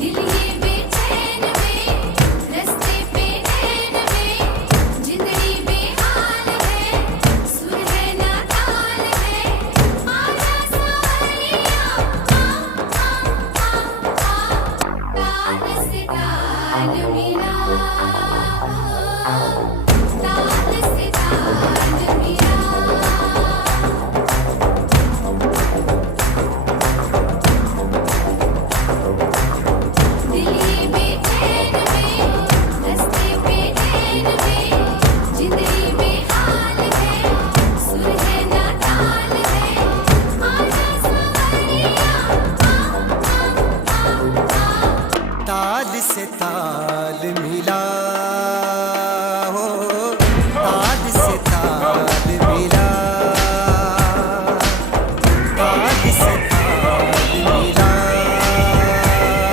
दिल ये बेचैन में रस्ते पे नैन में जिंदड़ी बेहाल है सुर है ना ताल है आजा सावरिया ताल से ताल मिला ताल से ताल मिला दिल ये बेचैन में रस्ते पे नैन में जिंदड़ी बेहाल है सुर है ना ताल है आजा सावरिया ताल से ताल मिला